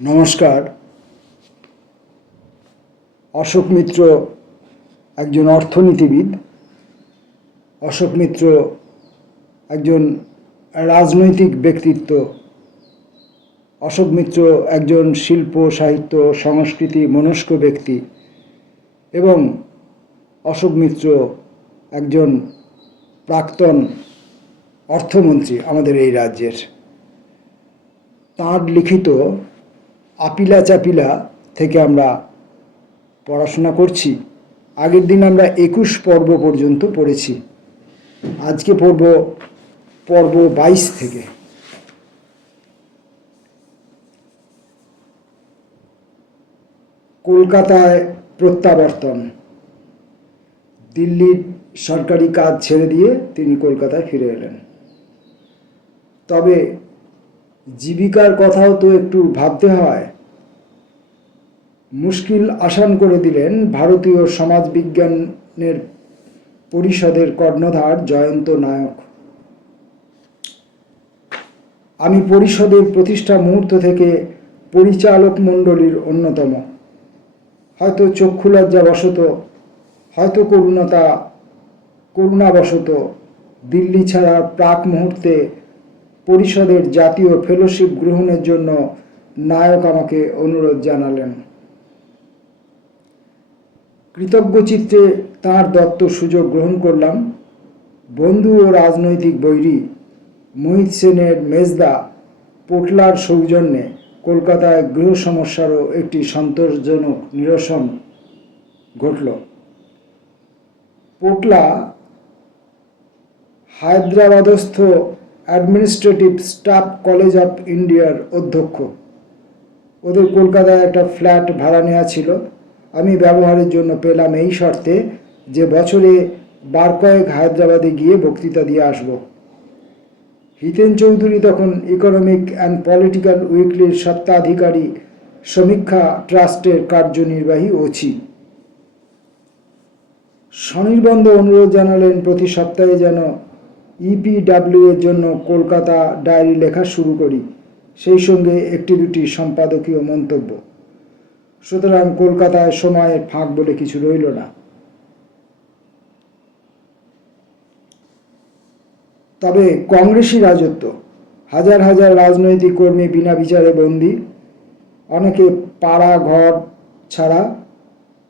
নমস্কার। অশোক মিত্র একজন অর্থনীতিবিদ। অশোক মিত্র একজন রাজনৈতিক ব্যক্তিত্ব। অশোক মিত্র একজন শিল্প সাহিত্য সংস্কৃতি মনস্ক ব্যক্তি এবং অশোক মিত্র একজন প্রাক্তন অর্থমন্ত্রী আমাদের এই রাজ্যের। তাঁর লিখিত আপিলা চাপিলা থেকে আমরা পড়াশোনা করছি। আগের দিন আমরা 21 পর্ব পর্যন্ত পড়েছি, আজকে পড়ব পর্ব 22 থেকে। কলকাতায় প্রত্যাবর্তন। দিল্লির সরকারি কাজ ছেড়ে দিয়ে তিনি কলকাতায় ফিরে এলেন। তবে জীবিকার কথাও তো একটু ভাবতে হয়। মুশকিল আসান করে দিলেন ভারতীয় সমাজবিজ্ঞানের পরিষদের কর্ণধার জয়ন্ত নায়ক। আমি পরিষদের প্রতিষ্ঠা মুহূর্ত থেকে পরিচালক মণ্ডলীর অন্যতম। হয়তো চক্ষুলজ্জাবশত, হয়তো করুণাবশত দিল্লি ছাড়ার প্রাক মুহূর্তে পরিষদের জাতীয় ফেলোশিপ গ্রহণের জন্য নায়ক আমাকে অনুরোধ জানালেন। কৃতজ্ঞচিত্তে তাঁর দত্ত সুযোগ গ্রহণ করলাম। বন্ধু ও রাজনৈতিক বৈরী মোহিত সেনের মেজদা পোটলার সৌজন্যে কলকাতায় গৃহ সমস্যারও একটি সন্তোষজনক নিরসন ঘটল। পোটলা হায়দ্রাবাদস্থ অ্যাডমিনিস্ট্রেটিভ স্টাফ কলেজ অফ ইন্ডিয়ার অধ্যক্ষ। ওদের কলকাতায় একটা ফ্ল্যাট ভাড়া নেওয়া ছিল। আমি ব্যবহারের জন্য পেলাম এই শর্তে যে বছরে বার কয়েক হায়দ্রাবাদে গিয়ে বক্তৃতা দিয়ে আসব। হিতেন চৌধুরী তখন ইকোনমিক অ্যান্ড পলিটিক্যাল উইকলির স্বত্বাধিকারী সমীক্ষা ট্রাস্টের কার্যনির্বাহী ওসি। স্বনির্বন্ধ অনুরোধ জানালেন প্রতি সপ্তাহে যেন ইপিডাব্লিউ এর জন্য কলকাতা ডায়েরি লেখা শুরু করি, সেই সঙ্গে একটি দুটি সম্পাদকীয় মন্তব্য। সুতরাং কলকাতায় সময়ের ফাঁক বলে কিছু রইল না। তবে কংগ্রেসি রাজত্ব। হাজার হাজার রাজনৈতিক কর্মী বিনা বিচারে বন্দী। অনেকে পাড়া ঘর ছাড়া।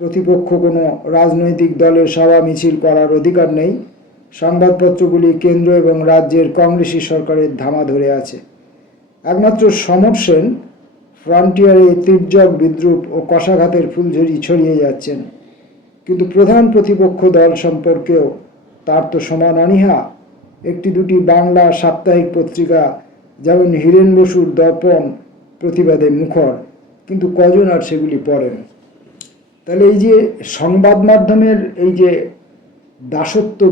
প্রতিপক্ষ কোনো রাজনৈতিক দলের সভা মিছিল করার অধিকার নেই। সংবাদপত্রগুলি কেন্দ্র এবং রাজ্যের কংগ্রেসি সরকারের ধামা ধরে আছে। একমাত্র সমর সেন ফ্রন্টিয়ারে তির্যক বিদ্রুপ ও কষাঘাতের ফুলঝুরি ছড়িয়ে যাচ্ছেন। কিন্তু প্রধান প্রতিপক্ষ দল সম্পর্কেও তার তো সমান অনীহা। একটি দুটি বাংলা সাপ্তাহিক পত্রিকা যেমন হীরেন বসুর দর্পণ প্রতিবাদে মুখর, কিন্তু কজন আর সেগুলি পড়েন। তাহলে এই যে সংবাদ মাধ্যমের এই যে দাসত্ব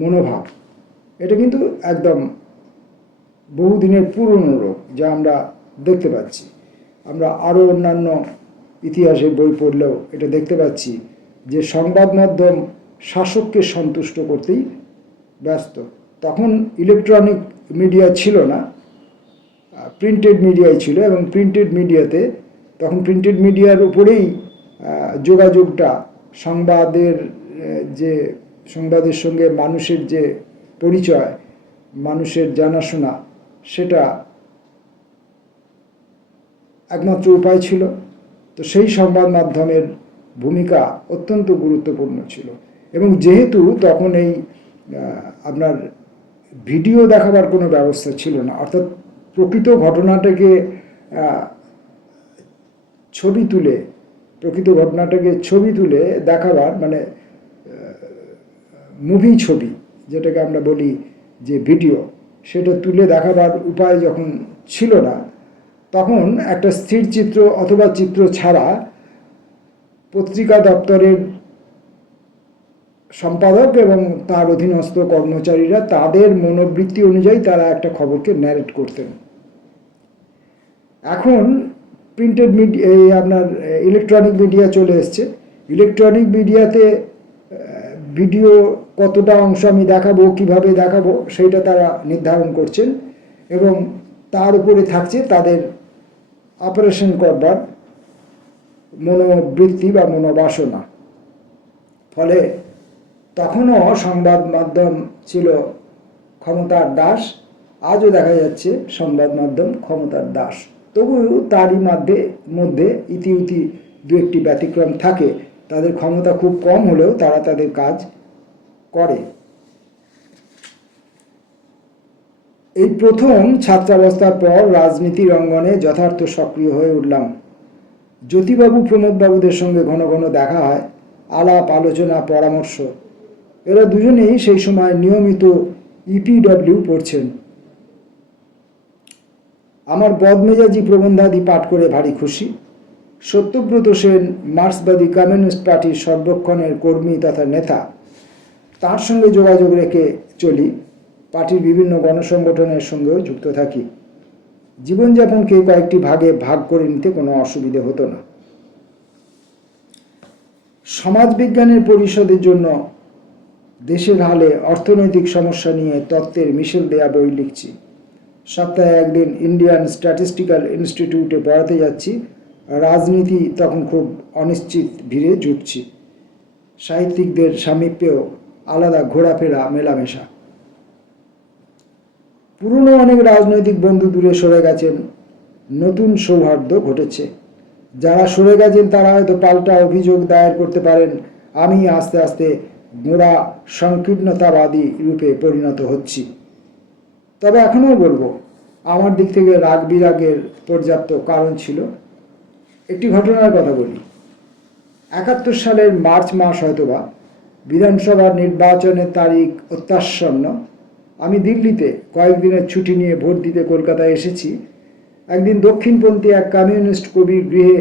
মনোভাব, এটা কিন্তু একদম বহুদিনের পুরনো রোগ, যা আমরা দেখতে পাচ্ছি। আমরা আরও অন্যান্য ইতিহাসের বই পড়লেও এটা দেখতে পাচ্ছি যে সংবাদ মাধ্যম শাসককে সন্তুষ্ট করতেই ব্যস্ত। তখন ইলেকট্রনিক মিডিয়া ছিল না, প্রিন্টেড মিডিয়াই ছিল, এবং প্রিন্টেড মিডিয়াতে তখন প্রিন্টেড মিডিয়ার উপরেই যোগাযোগটা, সংবাদের সঙ্গে মানুষের যে পরিচয়, মানুষের জানাশোনা, সেটা একমাত্র উপায় ছিল। তো সেই সংবাদ মাধ্যমের ভূমিকা অত্যন্ত গুরুত্বপূর্ণ ছিল। এবং যেহেতু তখন এই আপনার ভিডিও দেখাবার কোনো ব্যবস্থা ছিল না, অর্থাৎ প্রকৃত ঘটনাটাকে ছবি তুলে দেখাবার, মানে মুভি ছবি যেটাকে আমরা বলি যে ভিডিও, সেটা তুলে দেখাবার উপায় যখন ছিল না, তখন একটা স্থির চিত্র অথবা চিত্র ছাড়া পত্রিকা দপ্তরের সম্পাদক এবং তার অধীনস্থ কর্মচারীরা তাদের মনোবৃত্তি অনুযায়ী তারা একটা খবরকে ন্যারেট করতেন। এখন প্রিন্টেড মিডিয়া, আপনার ইলেকট্রনিক মিডিয়া চলে এসছে। ইলেকট্রনিক মিডিয়াতে ভিডিও কতটা অংশ আমি দেখাবো, কিভাবে দেখাবো, সেইটা তারা নির্ধারণ করছেন এবং তার উপরে থাকছে তাদের অপারেশন করবার মনোবৃত্তি বা মনোবাসনা। ফলে তখনও সংবাদ মাধ্যম ছিল ক্ষমতার দাস, আজও দেখা যাচ্ছে সংবাদ মাধ্যম ক্ষমতার দাস। তবু তারই মধ্যে ইতিউতি দু একটি ব্যতিক্রম থাকে, তাদের ক্ষমতা খুব কম হলেও তারা তাদের কাজ করে। এই প্রথম ছাত্রাবস্থার পর রাজনীতির অঙ্গনে যথার্থ সক্রিয় হয়ে উঠলাম। জ্যোতিবাবু প্রমোদবাবুদের সঙ্গে ঘন ঘন দেখা হয়, আলাপ আলোচনা পরামর্শ। এরা দুজনেই সেই সময় নিয়মিত ইপিডব্লিউ পড়ছেন। আমার বদমেজাজি প্রবন্ধাদি পাঠ করে ভারী খুশি। সত্যব্রত সেন মার্ক্সবাদী কমিউনিস্ট পার্টির সর্বক্ষণের কর্মী তথা নেতা, তার সঙ্গে যোগাযোগ রেখে চলি। পার্টির বিভিন্ন গণসংগঠনের সঙ্গেও যুক্ত থাকি। জীবনযাপনকে কয়েকটি ভাগে ভাগ করে নিতে কোনো অসুবিধে হতো না। সমাজবিজ্ঞানের পরিষদের জন্য দেশের হালে অর্থনৈতিক সমস্যা নিয়ে তত্ত্বের মিশেল দেয়া বই লিখছি। সপ্তাহে একদিন ইন্ডিয়ান স্ট্যাটিস্টিক্যাল ইনস্টিটিউটে পড়াতে যাচ্ছি। রাজনীতি তখন খুব অনিশ্চিত ভিড়ে জুটছি। সাহিত্যিকদের সামীপ্যেও আলাদা ঘোরাফেরা মেলামেশা। পুরনো অনেক রাজনৈতিক বন্ধু দূরে সরে গেছেন, নতুন সৌহার্দ্য ঘটেছে। যারা সরে গেছেন তারা হয়তো পাল্টা অভিযোগ দায়ের করতে পারেন, আমি আস্তে আস্তে গোড়া সংকীর্ণতাবাদী রূপে পরিণত হচ্ছি। তবে এখনও বলবো, আমার দিক থেকে রাগ বিরাগের পর্যাপ্ত কারণ ছিল। একটি ঘটনার কথা বলি। 71 সালের মার্চ মাস হয়তোবা, বিধানসভা নির্বাচনের তারিখ অত্যাসন্ন। আমি দিল্লিতে কয়েকদিনের ছুটি নিয়ে ভোট দিতে কলকাতায় এসেছি। একদিন দক্ষিণপন্থী এক কমিউনিস্ট কবির গৃহে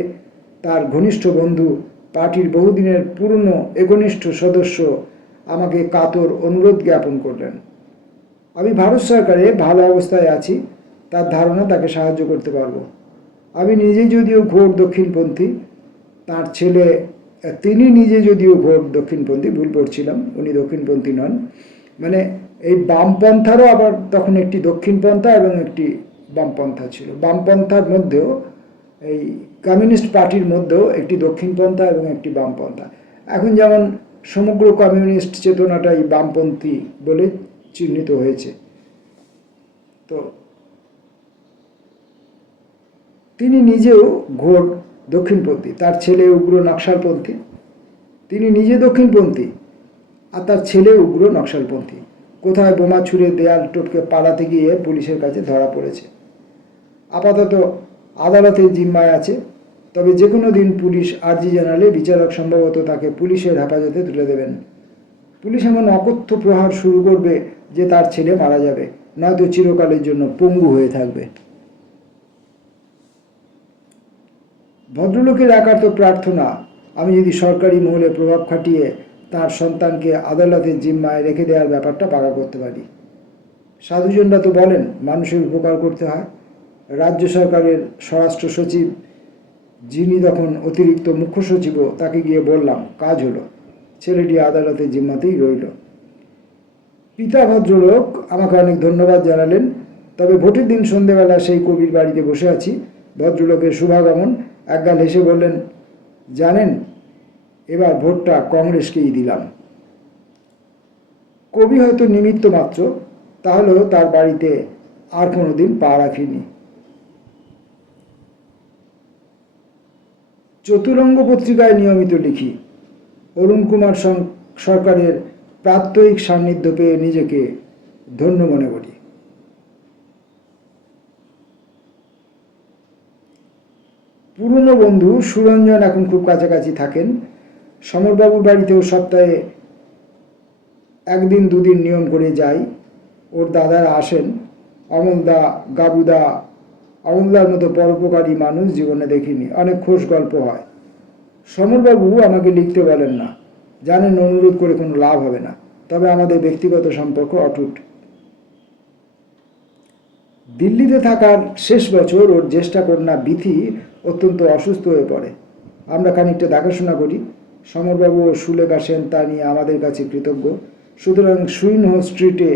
তার ঘনিষ্ঠ বন্ধু, পার্টির বহুদিনের পুরনো একনিষ্ঠ সদস্য আমাকে কাতর অনুরোধ জ্ঞাপন করলেন। আমি ভারত সরকারে ভালো অবস্থায় আছি, তার ধারণা তাকে সাহায্য করতে পারবো। আমি নিজে যদিও ঘোর দক্ষিণপন্থী, তার ছেলে তিনি নিজে যদিও ঘোর দক্ষিণপন্থী, ভুল পড়ছিলাম, উনি দক্ষিণপন্থী নন। মানে এই বামপন্থারও আবার তখন একটি দক্ষিণপন্থা এবং একটি বামপন্থা ছিল। বামপন্থার মধ্যেও, এই কমিউনিস্ট পার্টির মধ্যেও একটি দক্ষিণপন্থা এবং একটি বামপন্থা। এখন যেমন সমগ্র কমিউনিস্ট চেতনাটাই বামপন্থী বলে চিহ্নিত হয়েছে। তো তিনি নিজেও ঘোর দক্ষিণপন্থী, তার ছেলে উগ্র নকশালপন্থী। তিনি নিজে দক্ষিণপন্থী আর তার ছেলে উগ্র নকশালপন্থী। কোথায় বোমা ছুঁড়ে দেয়াল টপকে পালাতে গিয়ে পুলিশের কাছে ধরা পড়েছে। আপাতত আদালতের জিম্মায় আছে, তবে যে কোনো দিন পুলিশ আর্জি জানালে বিচারক সম্ভবত তাকে পুলিশের হেফাজতে তুলে দেবেন। পুলিশ এমন অকথ্য প্রহার শুরু করবে যে তার ছেলে মারা যাবে, নয়তো চিরকালের জন্য পঙ্গু হয়ে থাকবে। ভদ্রলোকের একান্ত প্রার্থনা, আমি যদি সরকারি মহলে প্রভাব খাটিয়ে তার সন্তানকে আদালতের জিম্মায় রেখে দেওয়ার ব্যাপারটা পাকা করতে পারি। সাধুজনরা তো বলেন মানুষের উপকার করতে হয়। রাজ্য সরকারের স্বরাষ্ট্র সচিব, যিনি তখন অতিরিক্ত মুখ্য সচিবও, তাকে গিয়ে বললাম, কাজ হলো, ছেলেটি আদালতের জিম্মাতেই রইল। পিতা ভদ্রলোক আমাকে অনেক ধন্যবাদ জানালেন। তবে ভোটের দিন সন্ধেবেলা সেই কবির বাড়িতে বসে আছি। ভদ্রলোকের শুভাগমন, একগাল হেসে বললেন, জানেন, এবার ভোটটা কংগ্রেসকেই দিলাম। কবি হয়তো নিমিত্ত মাত্র, তাহলেও তার বাড়িতে আর কোনোদিন পা রাখিনি। চতুরঙ্গ পত্রিকায় নিয়মিত লিখি। অরুণ কুমার সরকারের প্রাত্যহিক সান্নিধ্য পেয়ে নিজেকে ধন্য মনে করি। পুরনো বন্ধু সুরঞ্জন এখন খুব কাছাকাছি থাকেন। সমরবাবুর বাড়িতেও সপ্তাহে একদিন দুদিন নিয়ম করে যাই। ওর দাদারা আসেন। অমলদা, গাবুদা, অমলদার মতো পরোপকারী মানুষ জীবনে দেখিনি। অনেক খোশ গল্প হয়। সমরবাবু আমাকে লিখতে বলেন না, জানেন অনুরোধ করে কোনো লাভ হবে না, তবে আমাদের ব্যক্তিগত সম্পর্ক অটুট। দিল্লিতে থাকার শেষ বছর ওর জ্যেষ্ঠা কন্যা বিথি অত্যন্ত অসুস্থ হয়ে পড়ে। আমরা খানিকটা দেখাশোনা করি। সমরবাবু ও সুলেখা সেন তা নিয়ে আমাদের কাছে কৃতজ্ঞ। সুতরাং সুইনহো স্ট্রিটে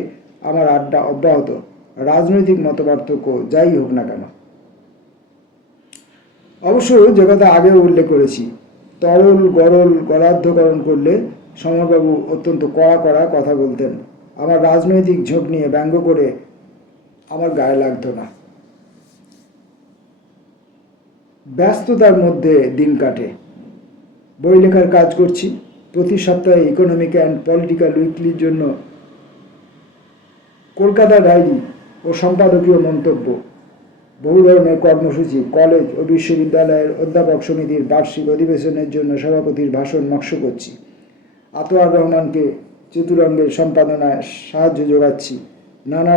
আমার আড্ডা অব্যাহত, রাজনৈতিক মতপার্থক্য যাই হোক না কেন। অবশ্য যে কথা আগেও উল্লেখ করেছি, তরল গরল গলার্ধকরণ করলে সমরবাবু অত্যন্ত কড়া কড়া কথা বলতেন। আমার রাজনৈতিক ঝোঁক নিয়ে ব্যঙ্গ করে আমার গায়ে লাগতো না। ব্যস্ততার মধ্যে দিন কাটে। বই লেখার কাজ করছি। প্রতি সপ্তাহে ইকোনমিক অ্যান্ড পলিটিক্যাল উইকলির জন্য কলকাতা ডায়েরি ও সম্পাদকীয় মন্তব্য, বহু ধরনের কর্মসূচি, কলেজ ও বিশ্ববিদ্যালয়ের অধ্যাপক সমিতির বার্ষিক অধিবেশনের জন্য সভাপতির ভাষণ নকশা করছি। আতোয়ার রহমানকে চতুরঙ্গের সম্পাদনায় সাহায্য যোগাচ্ছি। নানা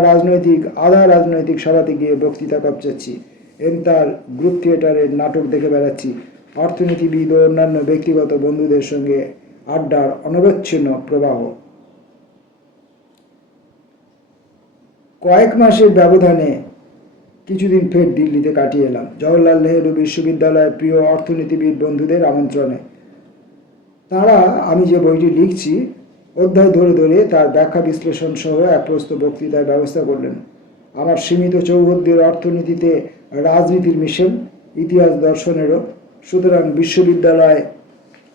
আধা রাজনৈতিক সভাতে গিয়ে বক্তৃতা কপচাচ্ছি। তার গ্রুপ থিয়েটারের নাটক দেখে বেড়াচ্ছি। অর্থনীতিবিদ ও অন্যান্য ব্যক্তিগত বন্ধুদের সঙ্গে আড্ডার অনবচ্ছিন্ন প্রবাহ। কয়েক মাসের ব্যবধানে কিছুদিন ফের দিল্লিতে কাটিয়ে এলাম, জওহরলাল নেহেরু বিশ্ববিদ্যালয়ের প্রিয় অর্থনীতিবিদ বন্ধুদের আমন্ত্রণে। তারা আমি যে বইটি লিখছি অধ্যায় ধরে ধরে তার ব্যাখ্যা বিশ্লেষণ সহ এক প্রস্ত বক্তৃতার ব্যবস্থা করলেন। আমার সীমিত চৌহদ্দির অর্থনীতিতে রাজনীতির মিশেল, ইতিহাস দর্শনেরও। সুতরাং বিশ্ববিদ্যালয়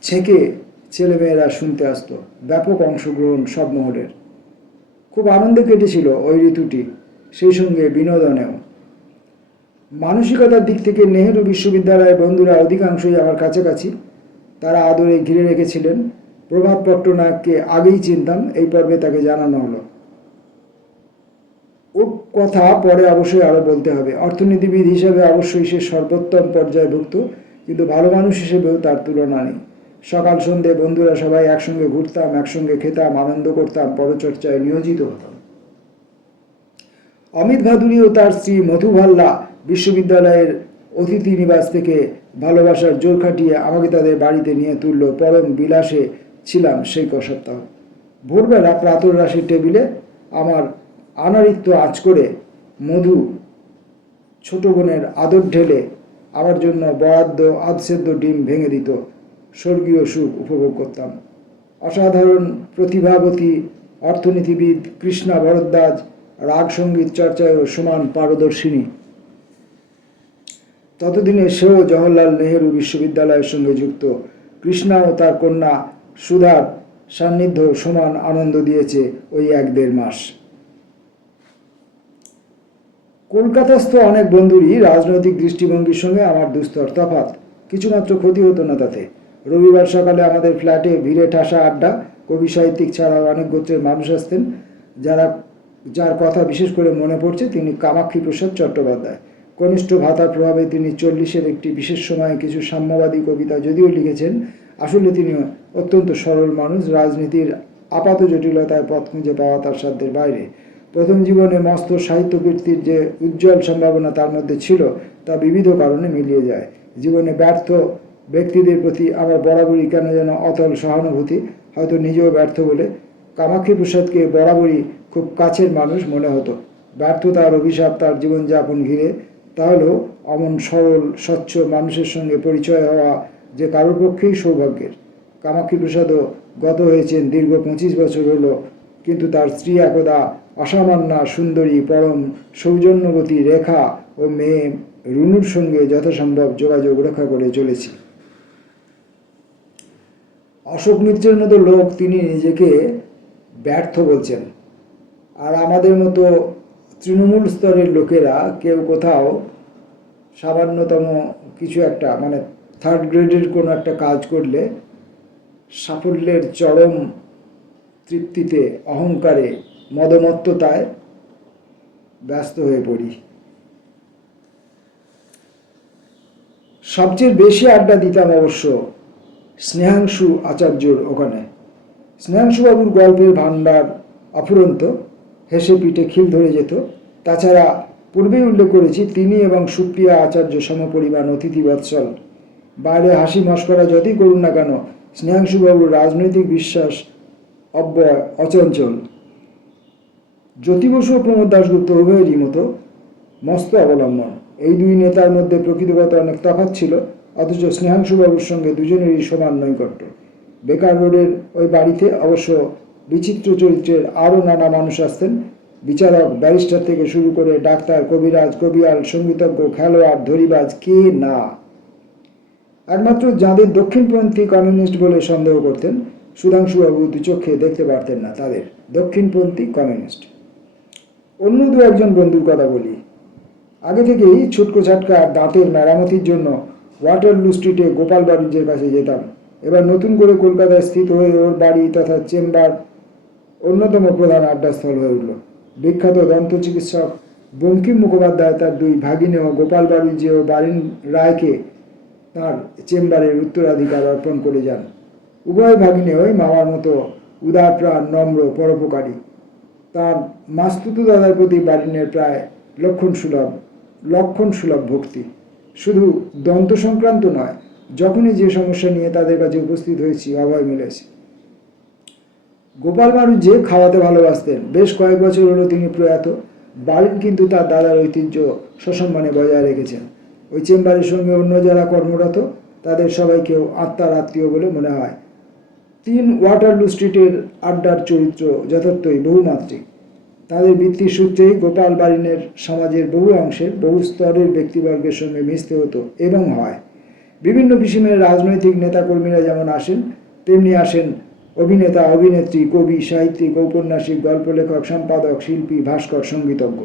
ছেঁকে ছেলেমেয়েরা শুনতে আসত। ব্যাপক অংশগ্রহণ সব মহলের। খুব আনন্দে কেটেছিল ওই ঋতুটি, সেই সঙ্গে বিনোদনেও। মানসিকতার দিক থেকে নেহেরু বিশ্ববিদ্যালয়ের বন্ধুরা অধিকাংশই আমার কাছাকাছি। তারা আদরে ঘিরে রেখেছিলেন। প্রভাত পট্টনায়ককে আগেই চিনতাম, এই পর্বে তাকে জানানো হলো। ওর কথা পরে অবশ্যই আরও বলতে হবে। অর্থনীতিবিদ হিসেবে অবশ্যই সে সর্বোত্তম পর্যায়ভুক্ত, কিন্তু ভালো মানুষ হিসেবেও তার তুলনা নেই। সকাল সন্ধে বন্ধুরা সবাই একসঙ্গে ঘুরতাম, একসঙ্গে খেতাম, আনন্দ করতাম, পরচর্চায় নিয়োজিত হতাম। অমিত ভাদুরী ও তার স্ত্রী মধু ভাল্লা বিশ্ববিদ্যালয়ের অতিথি নিবাস থেকে ভালোবাসার জোর খাটিয়ে আমাকে তাদের বাড়িতে নিয়ে তুলল। পরম বিলাসে ছিলাম সেই সপ্তাহ। ভোরবেলা প্রাতরাশির টেবিলে আমার আনারিত্ব আঁচ করে মধু ছোট বোনের আদর ঢেলে আমার জন্য বরাদ্দ আধসেদ্ধ ডিম ভেঙে দিত। স্বর্গীয় সুখ উপভোগ করতাম। অসাধারণ প্রতিভাবতী অর্থনীতিবিদ কৃষ্ণা ভরদ্বাজ রাগ সঙ্গীত চর্চায়ও সমান পারদর্শিনী। ততদিনে সেও জওহরলাল নেহেরু বিশ্ববিদ্যালয়ের সঙ্গে যুক্ত। কৃষ্ণা ও তার কন্যা সুধার সান্নিধ্য সমান আনন্দ দিয়েছে ওই 1-1.5 মাস। কলকাতাস্থ অনেক বন্ধুরই রাজনৈতিক দৃষ্টিভঙ্গির সঙ্গে আমার দুস্তর তফাৎ। কিছুমাত্র ক্ষতি হতো না তাতে। রবিবার সকালে আমাদের ফ্ল্যাটে ভিড়ে ঠাসা আড্ডা। কবি সাহিত্যিক ছাড়াও অনেক গোত্রের মানুষ আসতেন। যার কথা বিশেষ করে মনে পড়ছে তিনি কামাক্ষী প্রসাদ চট্টোপাধ্যায়। কনিষ্ঠ ভাতার প্রভাবে তিনি 40-এর একটি বিশেষ সময়ে কিছু সাম্যবাদী কবিতা যদিও লিখেছেন, আসলে তিনি অত্যন্ত সরল মানুষ। রাজনীতির আপাত জটিলতায় পথ খুঁজে পাওয়া তার সাধ্যের বাইরে। প্রথম জীবনে মস্ত সাহিত্য কীর্তির যে উজ্জ্বল সম্ভাবনা তার মধ্যে ছিল, তা বিবিধ কারণে মিলিয়ে যায়। জীবনে ব্যর্থ ব্যক্তিদের প্রতি আমার বরাবরই কেন যেন অতল সহানুভূতি, হয়তো নিজেও ব্যর্থ বলে। কামাক্ষী প্রসাদকে বরাবরই খুব কাছের মানুষ মনে হতো। ব্যর্থতার অভিশাপ তার জীবনযাপন ঘিরে। তাহলেও অমন সরল স্বচ্ছ মানুষের সঙ্গে পরিচয় হওয়া যে কারোর পক্ষেই সৌভাগ্যের। কামাক্ষী প্রসাদও গত হয়েছেন দীর্ঘ 25 বছর হলো, কিন্তু তার স্ত্রী একদা অসামান্যা সুন্দরী পরম সৌজন্যবতী রেখা ও মেয়ে রুনুর সঙ্গে যথাসম্ভব যোগাযোগ রক্ষা করে চলেছি। অশোক মিত্রের মতো লোক তিনি নিজেকে ব্যর্থ বলছেন, আর আমাদের মতো তৃণমূল স্তরের লোকেরা কেউ কোথাও সামান্যতম কিছু একটা মানে 3rd গ্রেডের কোনো একটা কাজ করলে সাফল্যের চরম তৃপ্তিতে, অহংকারে, মদমত্ততায় ব্যস্ত হয়ে পড়ি। সবচেয়ে বেশি আড্ডা দিতাম অবশ্য স্নেহাংশু আচার্যর ওখানে। স্নেহাংশুবাবুর গল্পের ভাণ্ডার অফুরন্ত, হেসে পিঠে খিল ধরে যেত। তাছাড়া পূর্বেই উল্লেখ করেছি তিনি এবং সুপ্রিয়া আচার্য সমপরিমাণ অতিথি বৎসল। বাইরে হাসি মশকরা যতই করুন না কেন, স্নেহাংশুবাবুর রাজনৈতিক বিশ্বাস অব্যয় অচঞ্চল। জ্যোতি বসু ও প্রমোদ দাশগুপ্ত উভয়েরই মতো মস্ত অবলম্বন। এই দুই নেতার মধ্যে প্রকৃতিগত অনেক তফাৎ ছিল, অথচ স্নেহাংশুবাবুর সঙ্গে দুজনেরই সমান নৈকট্য। বেকার রোডের ওই বাড়িতে অবশ্য বিচিত্র চরিত্রের আরও নানা মানুষ আসতেন। বিচারক, ব্যারিস্টার থেকে শুরু করে ডাক্তার, কবিরাজ, কবিয়াল, সঙ্গীতজ্ঞ, খেলোয়াড়, ধরিবাজ, কে না। একমাত্র যাদের দক্ষিণপন্থী কমিউনিস্ট বলে সন্দেহ করতেন সুধাংশুবাবু দু চোখে দেখতে পারতেন না তাদের দক্ষিণপন্থী কমিউনিস্ট। অন্য দু একজন বন্ধুর কথা বলি। আগে থেকেই ছুটকো ছাটকা দাঁতের মেরামতির জন্য ওয়াটারলু স্ট্রিটে গোপাল বাড়ির কাছে যেতাম। এবার নতুন করে কলকাতায় স্থিত হয়ে ওর বাড়ি তথা চেম্বার অন্যতম প্রধান আড্ডাস্থল হয়ে উঠল। বিখ্যাত দন্ত চিকিৎসক বঙ্কিম মুখোপাধ্যায় তার দুই ভাগিনেও গোপাল বাড়িজি ও বারিন রায়কে তার চেম্বারের উত্তরাধিকার অর্পণ করে যান। উভয় ভাগিনেই মামার মতো উদারপ্রাণ, নম্র, পরোপকারী। তার মাস্তুত দাদার প্রতি বারিনের প্রায় লক্ষণ সুলভ ভক্তি। শুধু দন্ত সংক্রান্ত নয়, যখনই যে সমস্যা নিয়ে তাদের কাছে উপস্থিত হয়েছি অভয় মিলেছে। গোপাল বাড়ুজ্যে খাওয়াতে ভালোবাসতেন। বেশ কয়েক বছর হলো তিনি প্রয়াত। বারিন কিন্তু তার দাদার ঐতিহ্য সসম্মানে বজায় রেখেছেন। ওই চেম্বারের সঙ্গে অন্য যারা কর্মরত তাদের সবাইকেও আত্মার আত্মীয় বলে মনে হয়। 3 ওয়াটারলু স্ট্রিটের আড্ডার চরিত্র যথার্থই বহুমাত্রিক। তাদের বৃত্তির সূত্রেই গোপাল বারিনের সমাজের বহু অংশের বহু স্তরের ব্যক্তিবর্গের সঙ্গে মিশতে হতো এবং হয়। বিভিন্ন কিসিমের রাজনৈতিক নেতাকর্মীরা যেমন আসেন, তেমনি আসেন অভিনেতা, অভিনেত্রী, কবি, সাহিত্যিক, ঔপন্যাসিক, গল্প লেখক, সম্পাদক, শিল্পী, ভাস্কর, সঙ্গীতজ্ঞ।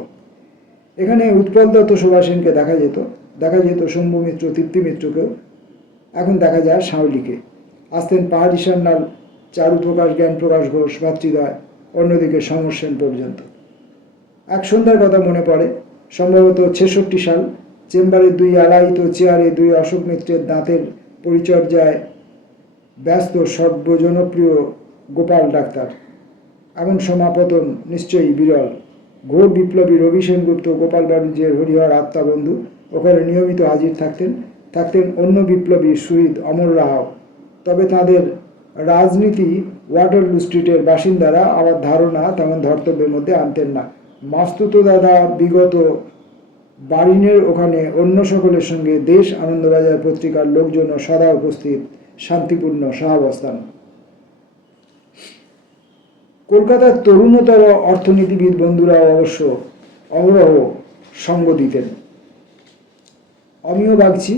এখানে উৎপল দত্ত, সুভাষ সেনকে দেখা যেত শম্ভু মিত্র, তৃপ্তি মিত্রকেও। এখন দেখা যায় শাওলিকে। আসতেন পাহাড়ি সান্যাল, চারুপ্রকাশ, জ্ঞানপ্রকাশ ঘোষ, ভাতৃদ্বয়, অন্যদিকে সমর সেন পর্যন্ত। এক সন্ধ্যার কথা মনে পড়ে, সম্ভবত 66 সাল। চেম্বারের 2 আড়াইতো চেয়ারে 2 অশোক মিত্রের দাঁতের পরিচর্যায় ব্যস্ত সর্বজনপ্রিয় গোপাল ডাক্তার। এমন সমাপতন নিশ্চয়ই বিরল। ঘোর বিপ্লবী রবি সেনগুপ্ত, গোপাল বাড়ুজ্যের হরিহর আত্মা বন্ধু, ওখানে নিয়মিত হাজির থাকতেন অন্য বিপ্লবী শহীদ অমর রাও। তবে তাদের রাজনীতি ওয়াটারলু স্ট্রিটের বাসিন্দারা আমার ধারণা তেমন ধর্তব্যের মধ্যে আনতেন না। মাস্তুত দাদা বিগত বারিনের ওখানে অন্য সকলের সঙ্গে দেশ, আনন্দবাজার পত্রিকার লোকজনও সদা উপস্থিত, শান্তিপূর্ণ সহাবস্থান। কলকাতার তরুণতর অর্থনীতিবিদ বন্ধুরাও অবশ্য অহরহ সঙ্গ দিতেন। অমিয় বাগচি,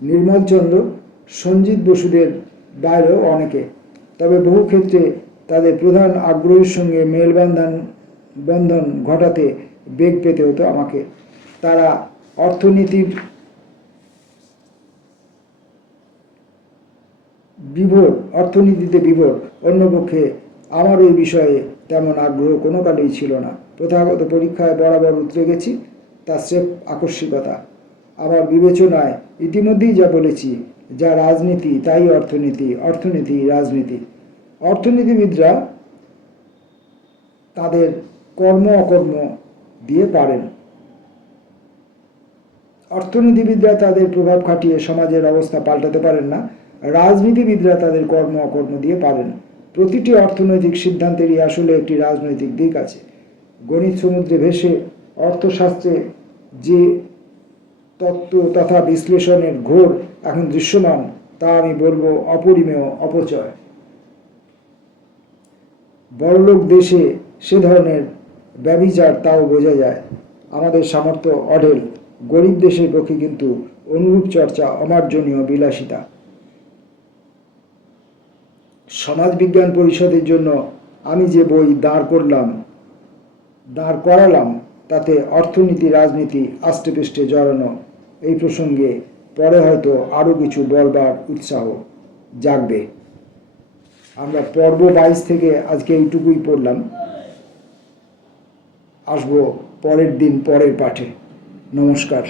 নির্মলচন্দ্র, সঞ্জিত বসুদের বাইরেও অনেকে। তবে বহু ক্ষেত্রে তাদের প্রধান আগ্রহের সঙ্গে মেলবন্ধন ঘটাতে বেগ পেতে হতো আমাকে। তারা অর্থনীতিতে বিভোর। অন্যপক্ষে আমার ওই বিষয়ে তেমন আগ্রহ কোনো কালেই ছিল না। প্রথাগত পরীক্ষায় বরাবর উতরে গেছি, তা স্রেফ আকস্মিকতা। আমার বিবেচনায় ইতিমধ্যেই যা বলেছি, যা রাজনীতি তাই অর্থনীতি, অর্থনীতি রাজনীতি। অর্থনীতিবিদরা তাদের কর্ম অকর্ম দিয়ে পারেন। অর্থনীতিবিদরা তাদের প্রভাব খাটিয়ে সমাজের অবস্থা পাল্টাতে পারেন না। রাজনীতিবিদরা তাদের কর্ম অকর্ম দিয়ে পারেন। প্রতিটি অর্থনৈতিক সিদ্ধান্তেরই আসলে একটি রাজনৈতিক দিক আছে। গণিত সমুদ্রে ভেসে অর্থশাস্ত্রে যে তত্ত্ব তথা বিশ্লেষণের ঘোর এখন দৃশ্যমান, তা আমি বলবো অপরিমেয় অপচয়। বড়লোক দেশে সে ধরনের ব্যভিচার তাও বোঝা যায়। আমাদের সামর্থ্য অঢেল। গরিব দেশের পক্ষে কিন্তু অনুরূপ চর্চা অমার্জনীয় বিলাসিতা। সমাজবিজ্ঞান পরিষদের জন্য আমি যে বই দাঁড় করালাম তাতে অর্থনীতি রাজনীতি আষ্টেপৃষ্ঠে জড়ানো। এই প্রসঙ্গে পরে হয়তো আরও কিছু বলবার উৎসাহ জাগবে। আমরা পর্ব 22 থেকে আজকে এইটুকুই পড়লাম। আসবো পরের দিন পরের পাঠে। নমস্কার।